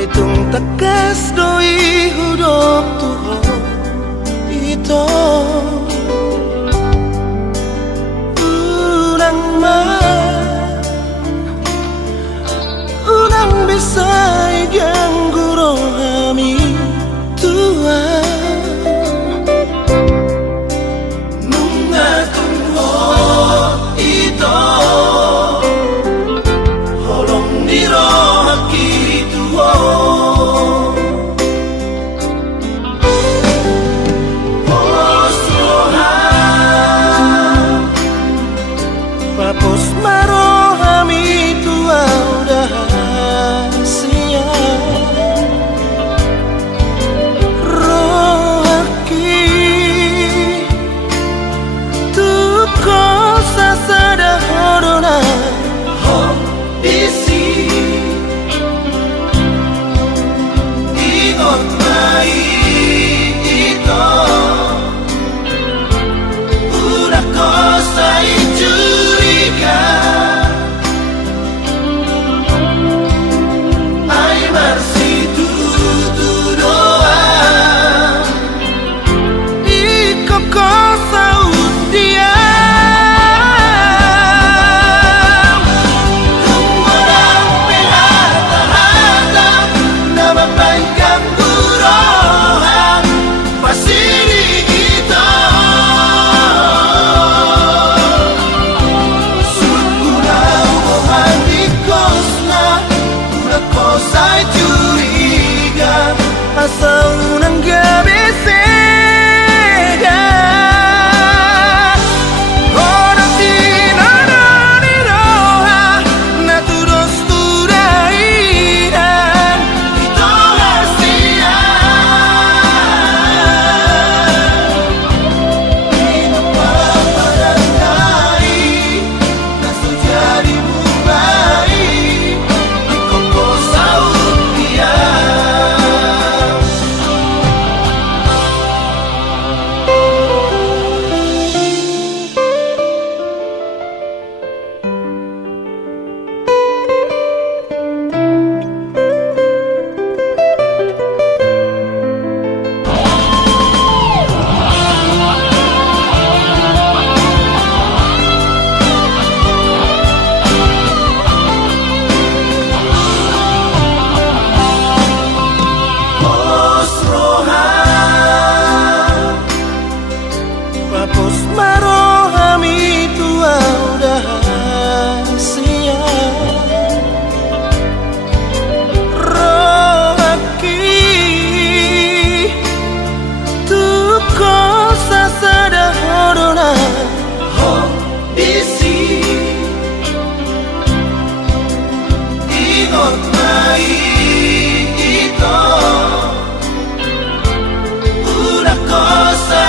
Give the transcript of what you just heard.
Paitung tegas doi hudop tuho ito unang bisa yang guru kami tua nunga tungho ito holong diro haki tuho papos maro kami tua udah siap rohaki tu kosa sada horona ho isi ingot mai ito udah kosa icuriga ai marsi tu doa ikop kosa dia tumorang pehata-hata nama baikkan buroha pasiri kita saya curiga asal unang gabi sega orang tinara di roha naturos turaidan itu rahasia hidup badan kai nasu jadi mulai papos maro kami tua udah siap rohaki tu kosa sada horona ho isi ingot mai ito udah kosa